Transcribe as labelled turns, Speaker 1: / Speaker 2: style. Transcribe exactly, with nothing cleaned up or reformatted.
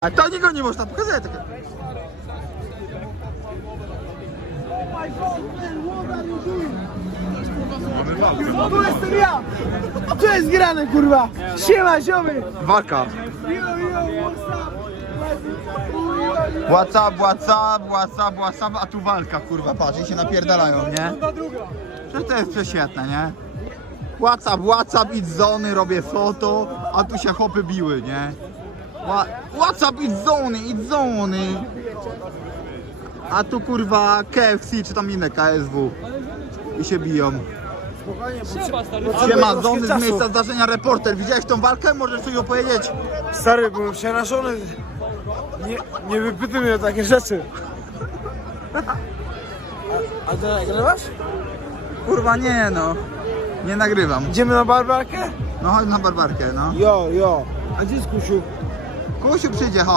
Speaker 1: A to nikogo nie można pokazać tego.
Speaker 2: Tu jestem ja! Tu jest grane, kurwa! Siema, ziomy!
Speaker 1: Walka.
Speaker 2: Yo, yo,
Speaker 1: Whatsapp, whatsapp, whatsapp, whatsapp, a tu walka, kurwa, patrz, i się napierdalają, nie? Przecież to jest prześwietne, nie? Whatsapp, whatsapp, idź z zony, robię foto, a tu się chopy biły, nie? Wha- Whatsapp, idź z zony, idź z zony. A tu kurwa K F C czy tam inne K S W i się biją. Siema, z zony, z miejsca zdarzenia, reporter. Widziałeś tą walkę? Możesz coś opowiedzieć?
Speaker 2: Stary, byłem przerażony. Nie, nie wypytuj mnie o takie rzeczy. A, a ty nagrywasz?
Speaker 1: Kurwa nie no, nie nagrywam.
Speaker 2: Idziemy na barbarkę?
Speaker 1: No chodź na barbarkę, no.
Speaker 2: Jo, jo. A gdzie jest Kusiu?
Speaker 1: Kusiu przyjdzie, chodź.